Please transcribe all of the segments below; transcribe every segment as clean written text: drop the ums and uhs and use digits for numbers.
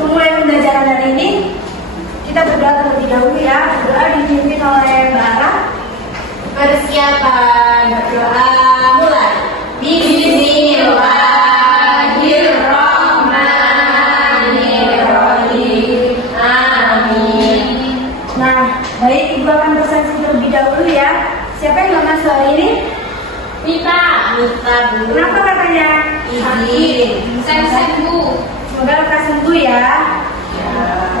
Memulai pembelajaran hari ini, kita berdoa terlebih dahulu ya. Doa dipimpin oleh Mbak Ara. Persiapan berdoa mulai. Bismillahirrahmanirrahim. Amin. Nah, baik, Ibu akan bersaksi terlebih dahulu ya. Siapa yang nggak masuk hari ini? Mita Bu. Kenapa katanya? Izin. Bu. Semoga lekas sembuh ya.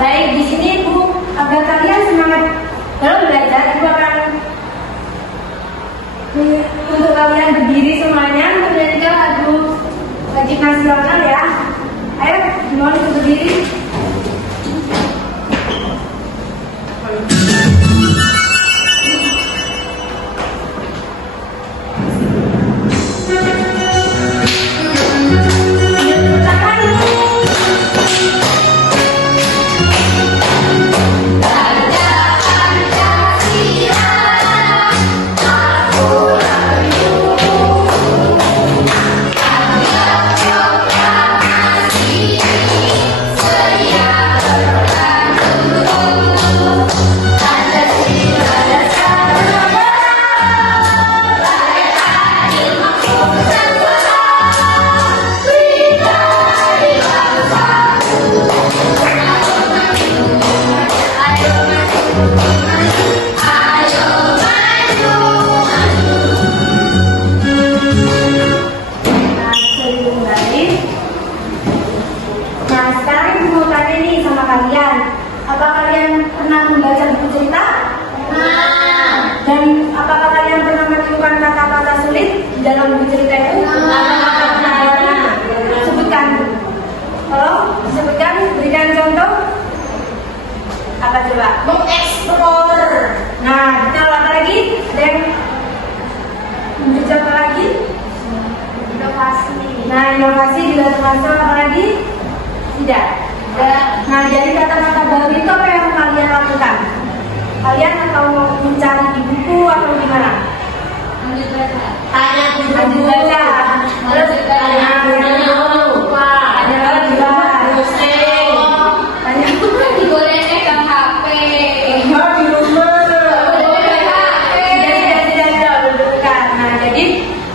Baik, di sini Bu, agar kalian semangat dalam belajar, Ibu akan untuk kalian berdiri semuanya untuk menyanyikan lagu wajib nasional ya. Ayo, mohon untuk berdiri. Apa kalian pernah membaca buku cerita? Nah. Dan apakah kalian pernah menemukan kata-kata sulit di dalam buku cerita itu? Nah. Sebutkan. Tolong disebutkan, berikan contoh. Apa coba? Mengeksplor. Nah, kita apa lagi? Ada yang menjadi apa lagi? Inovasi. Nah, inovasi juga termasuk apa lagi? Tidak. Nah, jadi kata-kata baru itu apa yang kalian lakukan? Kalian atau mencari di buku atau gimana? Tanya Lanjut baca. Terus tanya lupa. Tanya juga. Tanya Digorengnya ke HP. di rumah. Tidak bukan. Nah, jadi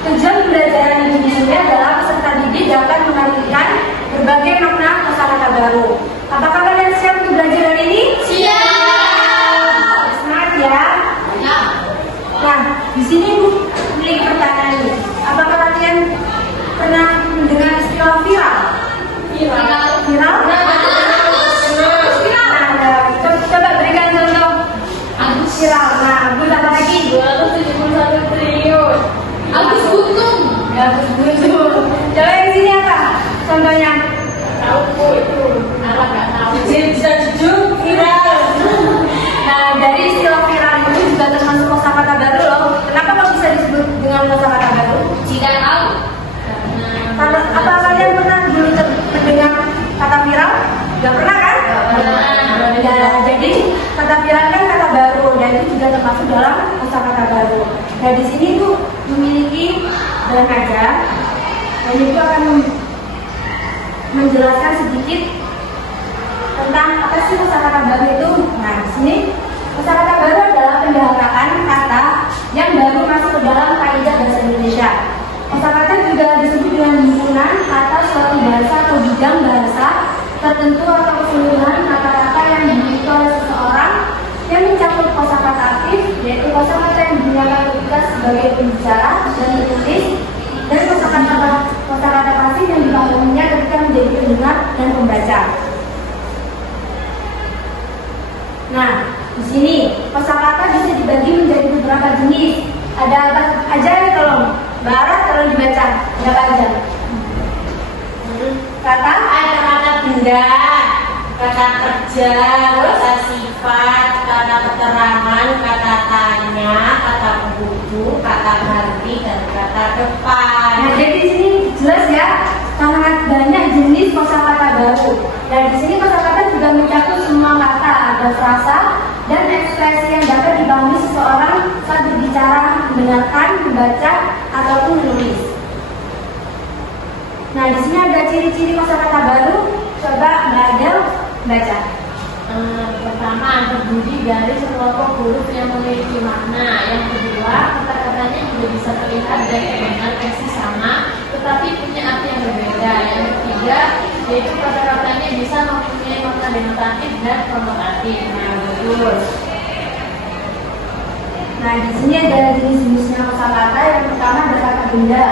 tujuan pembelajaran ini adalah peserta didik dapat mengalirkan berbagai makna kosakata baru. Apakah kalian siap untuk belajar hari ini? Siap. Semangat ya. Ya. Nah, di sini Bu memiliki pertanyaan ini. Apakah kalian pernah mendengar istilah viral? Viral? Nah, coba berikan contoh. Viral. Nah, Agus apa lagi? 271 triliun. Agus Buntung. Agus Buntung. Coba yang sini apa? Contohnya? Tahu itu. Apa nggak tahu? Bisa jujur viral. Nah, dari istilah viral itu juga termasuk kosakata baru loh. Kenapa kok bisa disebut dengan kosakata baru? Tidak tahu. Apa kalian pernah dulu mendengar kata viral? Gak pernah kan? Nah, jadi kata viral kan kata baru dan itu juga termasuk dalam kosakata baru. Nah, di sini tuh memiliki dalam aja dan itu akan menjelaskan sedikit tentang apa sih kosakata baru itu. Nah, di sini kosakata baru adalah pendahuluan kata yang baru masuk ke dalam kaidah bahasa Indonesia. Kosakata juga disebut dengan himpunan kata suatu bahasa atau bidang bahasa tertentu atau keseluruhan kata-kata yang dimiliki oleh seseorang yang mencakup kosakata aktif, yaitu kosakata yang digunakan ketika sebagai pembicara dan penulis, dan kosakata pasif yang dibangunnya ketika menjadi pendengar dan pembaca. Nah, di sini kosakata bisa dibagi menjadi beberapa jenis. Ada apa aja nih tolong? Barat tolong dibaca. Ada apa aja? Kata Ada kata benda, kata kerja, kata sifat, kata keterangan, kata tanya, kata penghubung, kata ganti, dan kata depan. Nah, jadi di sini jelas ya, sangat banyak jenis kosakata baru. Dan di sini kosakata juga mencakup semua kata, ada frasa dan ekspresi yang dapat dibangun seseorang saat berbicara, mendengarkan, membaca, ataupun menulis. Nah, di sini ada ciri-ciri kosakata baru. Coba Mbak Adel baca. Pertama, terdiri dari sekelompok huruf yang memiliki makna. Yang kedua, kata-katanya juga bisa terlihat dan terdengar persis sama, tetapi punya arti yang berbeda. Yang ketiga, yaitu kata-katanya bisa mempunyai makna denotatif dan konotatif. Nah, betul. Nah, di sini ada jenis-jenisnya kosakata. Yang pertama ada kata benda.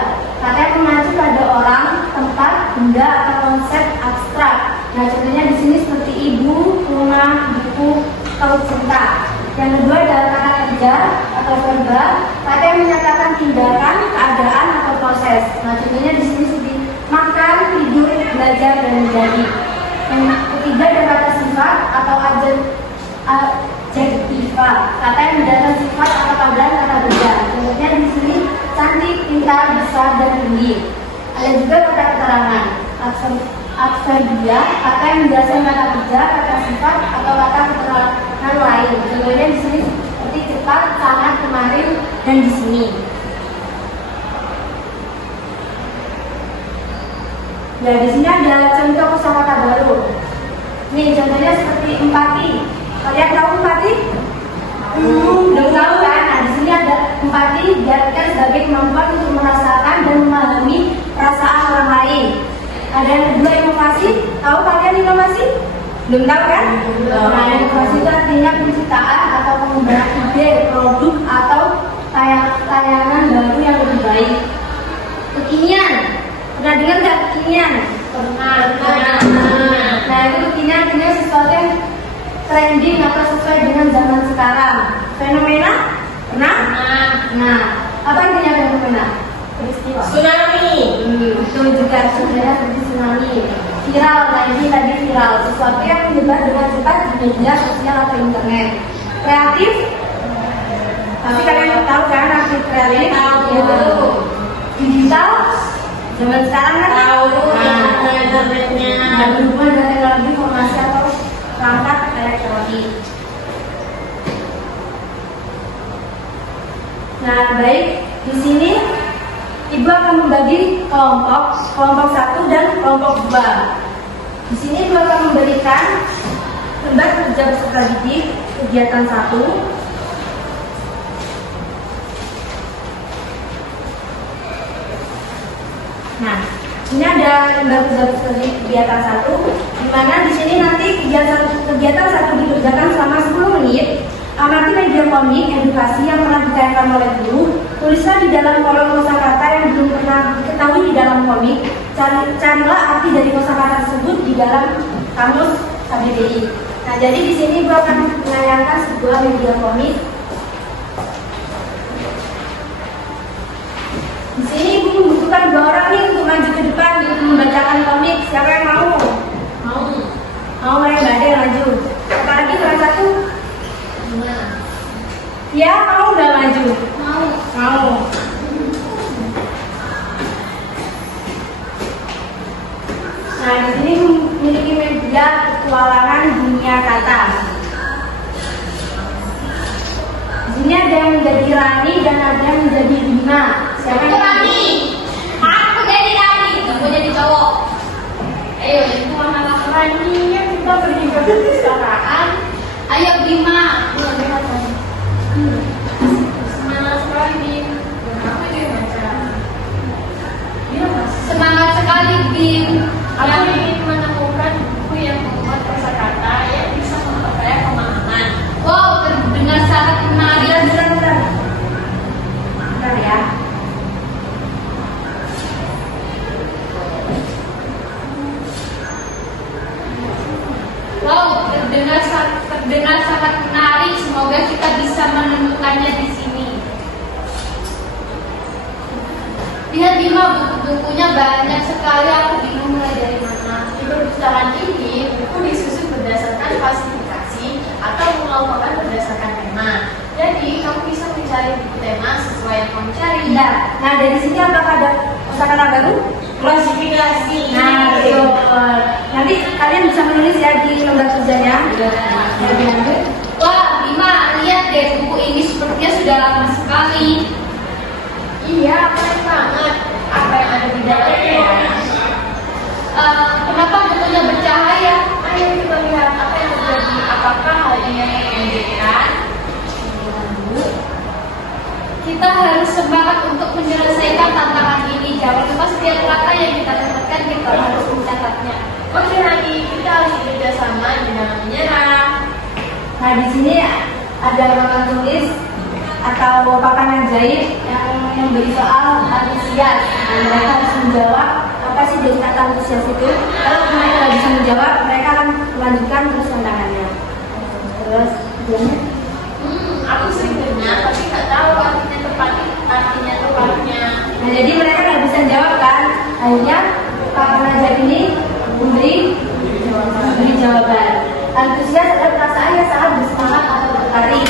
Kata yang mengacu pada orang, tempat, benda atau konsep abstrak. Nah, contohnya di sini seperti ibu, rumah, buku, atau cinta. Yang kedua adalah kata kerja atau verba. Kata yang menyatakan tindakan, keadaan atau proses. Nah, contohnya di sini seperti makan, tidur, belajar, dan menjadi. Yang ketiga ada kata sifat atau adjektiva. Kata yang mendatangkan sifat atau keadaan kata benda. Contohnya di sini cantik, pintar, besar, dan tinggi. Ada juga kata keterangan, adverbia, kata yang menjelaskan kata kerja, kata sifat, atau kata keterangan lain. Contohnya di sini seperti cepat, sangat, kemarin, dan di sini. Ya, di sini ada contoh kosakata baru. Nih, contohnya seperti empati. Kalian tahu empati? Belum tahu kan? Nah, di sini ada empati diartikan sebagai kemampuan untuk merasakan dan memahami perasaan orang lain. Ada yang kedua inovasi. Tahu kalian inovasi? Belum tahu kan? Nah, inovasi itu artinya penciptaan atau pengembangan ide, produk atau tayangan baru yang lebih baik. Kekinian. Pernah dengar nggak kekinian? Pernah. Nah, itu kekinian artinya sesuatu yang trending atau sesuai dengan zaman sekarang. Fenomena? Pernah? Nah, apa artinya fenomena? Peristiwa. Tsunami. Itu juga sebenarnya seperti tsunami. Viral, nah ini tadi viral. Sesuatu yang menyebar dengan cepat di media sosial atau internet. Kreatif? Pasti kalian tahu kan arti kreatif? Tahu. Digital? Zaman sekarang kan? Tahu. Nah, Internetnya. dan berhubungan dengan teknologi informasi atau perangkat elektronik. Nah, baik, di sini Ibu akan membagi kelompok 1 dan kelompok 2. Di sini Ibu akan memberikan lembar kerja peserta didik kegiatan 1. Nah, ini ada lembar kerja peserta didik kegiatan 1, di mana di sini nanti kegiatan 1 dikerjakan selama 10 menit. Amati media komik edukasi yang pernah ditayangkan oleh guru. Tulislah di dalam kolom kosakata yang belum pernah diketahui di dalam komik. Carilah arti dari kosakata tersebut di dalam kamus KBBI. Nah, jadi di sini Ibu akan menayangkan sebuah media komik. Di sini Ibu membutuhkan 2 orang nih untuk maju ke depan untuk membacakan komik. Siapa yang mau? Mau Mbak Ade maju. Apalagi salah satu? Ya, kamu udah maju? Mau. Nah, di sini memiliki media petualangan dunia kata. Di sini ada yang menjadi Rani dan ada yang menjadi Bima. Siapa yang Rani? Aku jadi Rani. Aku jadi cowok. Ayo, itu anak Rani yang kita pergi ke perpustakaan. Ayo Bima. Semangat sekali Bim. Kenapa dia baca? Semangat sekali Bim. Aku ingin menemukan buku yang memuat kosakata yang bisa memperkaya pemahaman. Wow, terdengar sangat menarik. Bentar. Lihat Bima, buku-bukunya banyak sekali, aku bingung mulai dari mana. Di perpustakaan ini, buku disusun berdasarkan klasifikasi atau mengelompokkan berdasarkan tema. Jadi, kamu bisa mencari buku tema sesuai yang kamu cari. Nah, dari sini apakah ada kosakata baru? Klasifikasi. Nah, betul. Nanti kalian bisa menulis ya di lembar kerjanya. Lebih lanjut. Wah, Bima, lihat deh buku ini sepertinya sudah lama sekali. Iya, keren banget. Apa yang ada di dalamnya? Kenapa bukunya bercahaya? Ayo kita lihat apa yang terjadi. Apakah hal ini yang menunjukkan? Kita harus semangat untuk menyelesaikan tantangan ini. Jangan lupa setiap kata yang kita dapatkan kita harus mencatatnya. Oke, Hani, kita harus bekerja sama dengan menyerah. Nah, di sini ada papan tulis atau papan ajaib yang memberi soal antusias. Nah, mereka harus menjawab apa sih dari kata antusias itu. Kalau mereka tidak bisa menjawab, mereka akan melanjutkan terus tantangannya. Terus, kemudian Aku sering dengar tapi nggak tahu artinya tepatnya. nah, jadi mereka nggak bisa jawab kan? Akhirnya papan ajaib ini memberi jawaban. Antusias adalah perasaan yang sangat bersemangat atau tertarik.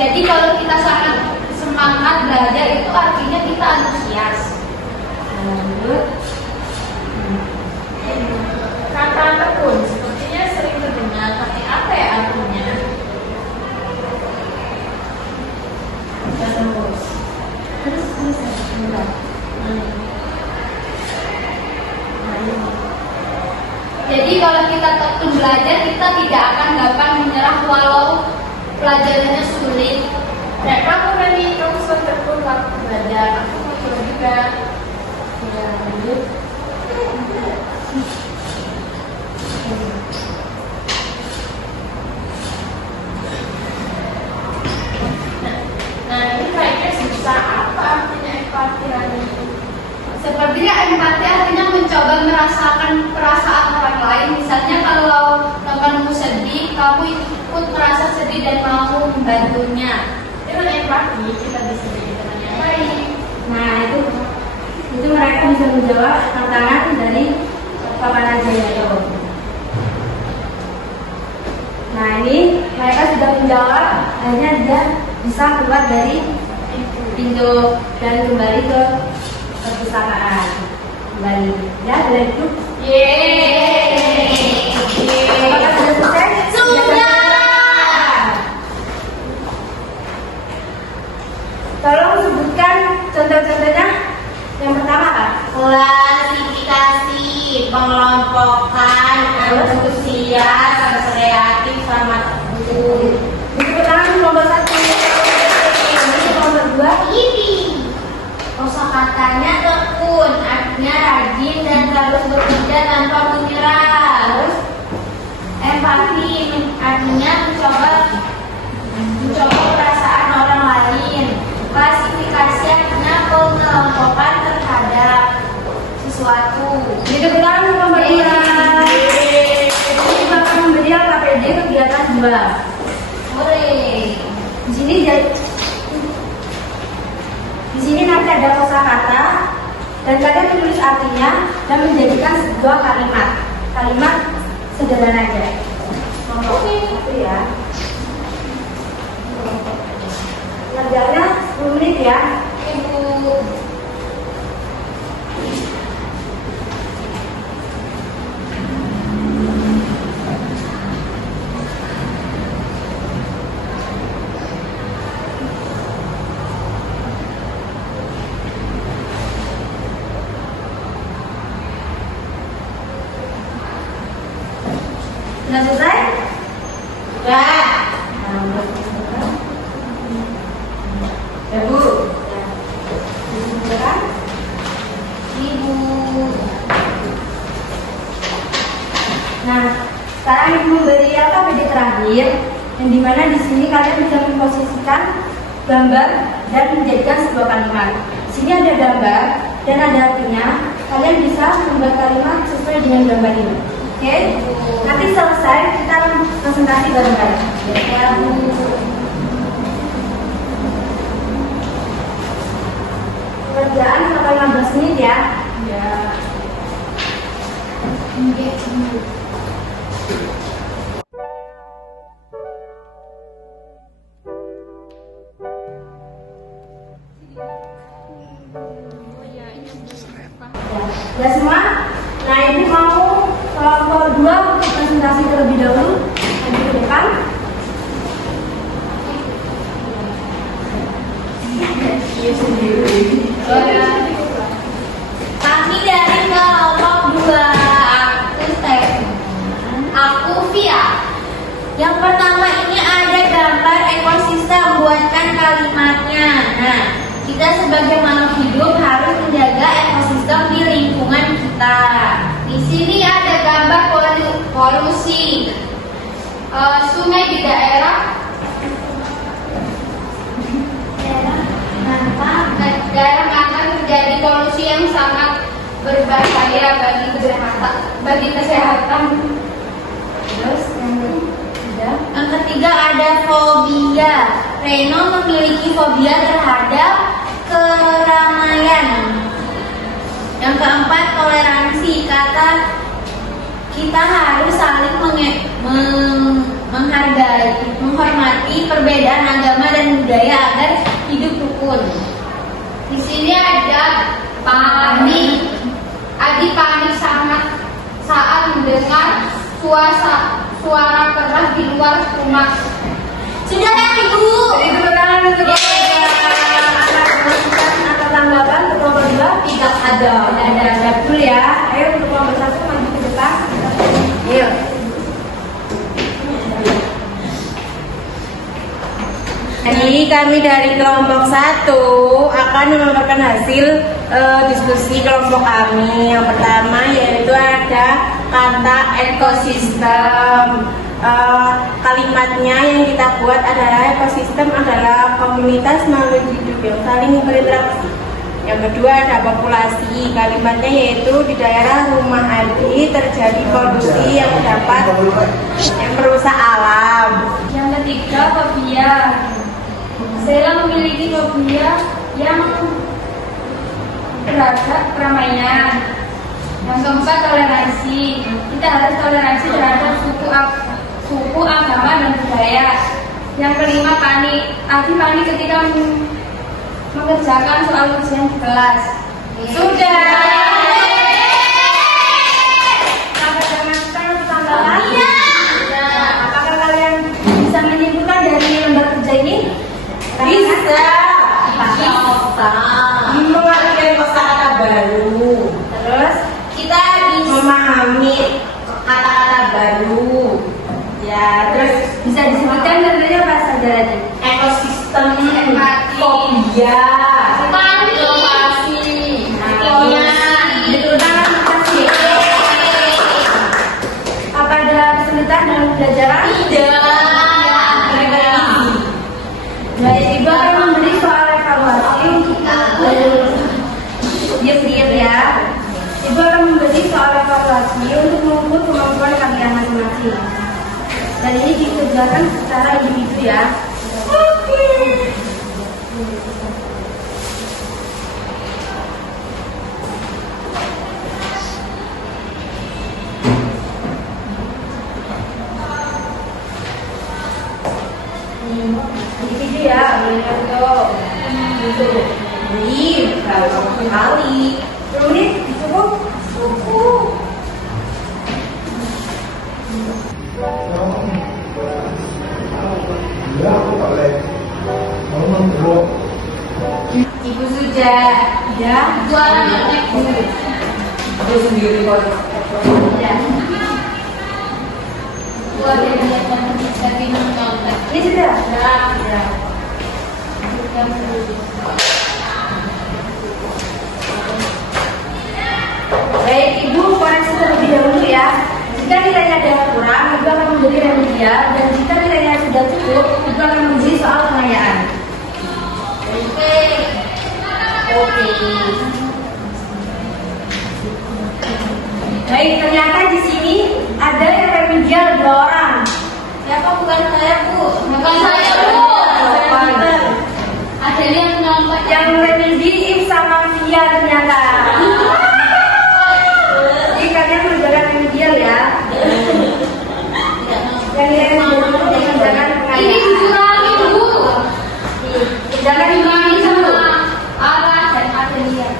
Jadi kalau kita sangat semangat belajar itu artinya kita antusias. Lanjut. Kata tekun sepertinya sering terdengar, tapi apa ya artinya? Terus bentar. Jadi kalau kita tekun belajar, kita tidak akan gampang menyerah walau pelajarannya sulit. Dan kamu selalu tekun waktu belajar. Aku mau coba juga. Ya, lanjut. Nah, ini kayaknya susah. Apa artinya empati ini? Sepertinya empati artinya mencoba merasakan perasaan orang lain. Misalnya kalau temanmu sedih, kamu ikut merasa sedih dan mau membantunya. Dengan empati kita bisa jadi teman yang baik. Nah, itu mereka bisa menjawab tantangan dari papan ajaib itu. Nah, ini mereka sudah menjawab, akhirnya dia bisa keluar dari pintu dan kembali ke perpustakaan. Kembali. Ya, dari itu. Yeay. Apakah sudah selesai? Sudah. Tolong sebutkan contoh-contohnya. Yang pertama kan? Klasifikasi, pengelompokan, antusias, kreatif, sama tekun. Buku pertama nomor 1. Nomor 2. Ini kosakatanya tekun, artinya rajin dan terus bekerja tanpa menyerah. Terus empati, artinya mencoba perasaan orang lain. Klasifikasi artinya pengelompokan terhadap sesuatu. Buku pertama nomor 2. Ini akan memberi KPD kegiatan 2. Hore. Di sini nanti ada kosakata dan kalian tulis artinya dan menjadikan sebuah kalimat sederhana aja. Oke. Itu ya. Kerjanya 10 menit ya. Ibu. Sudah selesai? Sudah. Ya Bu. Ya. Ibu. Nah, sekarang Ibu memberi video terakhir yang dimana di sini kalian bisa memposisikan gambar dan menjadikan sebuah kalimat. Di sini ada gambar dan ada artinya. Kalian bisa membuat kalimat sesuai dengan gambar ini. Oke? Nanti selesai kita presentasi bareng-bareng. Ya, Bu. Nomor 15 menit ya. Ya. Ya semua. Nah ini mau kelompok 2 untuk presentasi terlebih dahulu. Maju ke depan. Kami dari kelompok 2. Aku Stefan. Aku Via. Yang pertama ini ada gambar ekosistem, buatkan kalimatnya. Nah, kita sebagai makhluk hidup harus menjaga ekosistem di lingkungan kita. Di sini ada gambar polusi. Sungai di daerah akan terjadi polusi yang sangat berbahaya bagi kesehatan. Terus Yang ketiga ada fobia. Reno memiliki fobia terhadap keramaian. Yang keempat toleransi. Kata kita harus saling menghargai, menghormati perbedaan agama dan budaya agar hidup rukun. Di sini ada panik. Adi panik sangat saat mendengar suara keras di luar rumah. Sudah kan Ibu? Jadi tangan untuk atau tanggapan untuk kelompok 2 Tidak ada. ada dulu ya. Ayo untuk kelompok 1 maju ke depan. Ayo. Jadi kami dari kelompok 1 akan memaparkan hasil diskusi kelompok kami. Yang pertama yaitu ada kata ekosistem. Kalimatnya yang kita buat adalah ekosistem adalah komunitas makhluk hidup yang saling berinteraksi. Yang kedua ada populasi. Kalimatnya yaitu di daerah rumah Adi terjadi polusi yang merusak alam. Yang ketiga fobia. Saya memiliki fobia yang terhadap keramaian. Yang keempat toleransi. Kita harus toleransi terhadap suku, agama, dan budaya. Yang kelima panik. Adi panik ketika mengerjakan soal ujian di kelas. Sudah. Apakah kalian bisa menyimpulkan dari lembar kerja ini? Bisa. Mengerti kosakata baru. Terus Kita bisa memahami kata-kata baru. Ya, terus bisa disebutkan contohnya apa saja lagi? Ekosistem, Empati. fobia, panik. Apa ada kesulitan dalam pelajaran? Ibu akan memberi soal evaluasi untuk diam-diam ya. Ibu akan memberi soal evaluasi untuk mengukur kemampuan kalian masing-masing. Dan ini dikerjakan secara individu ya. Oke. Individu ya, boleh contoh. Ini kalau sekali. 10 menit cukup? Cukup. Ibu sudah ya Jualan ibu. aku sendiri kok ya. Buat dari kontak. Ini sudah ya. Baik ibu koreksi terlebih dahulu ya. Jika nilainya ada yang kurang, ibu akan memberi remedial, dan jika nilainya sudah cukup, ibu akan memberi soal pengayaan. Oke. Baik, ternyata di sini ada yang remedial 2 orang. Siapa? Bukan saya Bu. Bukan saya Bu. Ada Jadi yang nampak Yang remedi If sama Via ternyata. Jadi kalian mengerjakan remedial ya. Kalian mengerjakan ini pengajaran. dikurangin Bu. Jangan Dikurangin dikurangin sama dulu. arah dan atensia.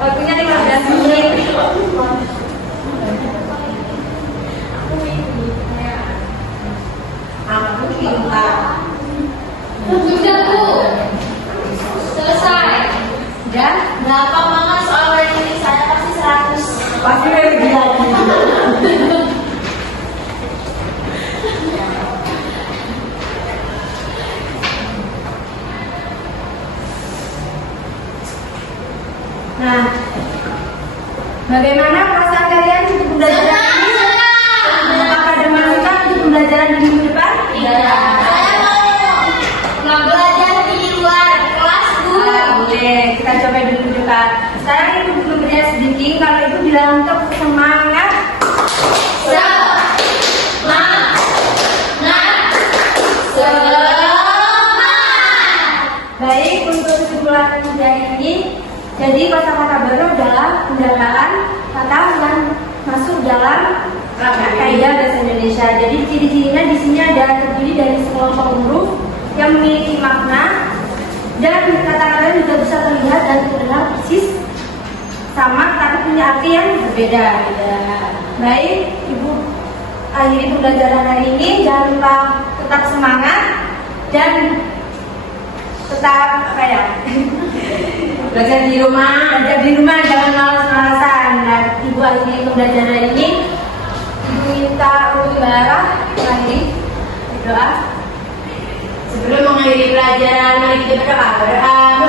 Waktunya 15 menit. Aku cinta. Sudah Bu. Selesai. Dan Gampang banget soal remedi saya pasti 100. pasti remedi lagi. Nah, bagaimana perasaan kalian untuk pembelajaran ini? Apakah ada masukan untuk pembelajaran di minggu depan? Saya mau belajar di luar kelas Bu. Boleh, kita coba di minggu depan. Sekarang ibu memberinya sedikit, kalau ibu bilang untuk semangat. Baik, untuk kesimpulan dari ini, jadi kata-kata baru adalah pendataan kata yang masuk dalam kaidah bahasa Indonesia. Jadi ciri-cirinya di sini ada terdiri dari sekelompok huruf yang memiliki makna dan kata-kata juga bisa terlihat dan terdengar persis sama tapi punya arti yang berbeda. Baik, ibu akhiri pembelajaran hari ini. Jangan lupa tetap semangat dan tetap apa ya? Belajar di rumah, jangan malas-malasan. Nah, ibu akhiri pembelajaran ini. Ibu minta untuk Bara mengakhiri berdoa. Sebelum mengakhiri pelajaran, mari kita berdoa.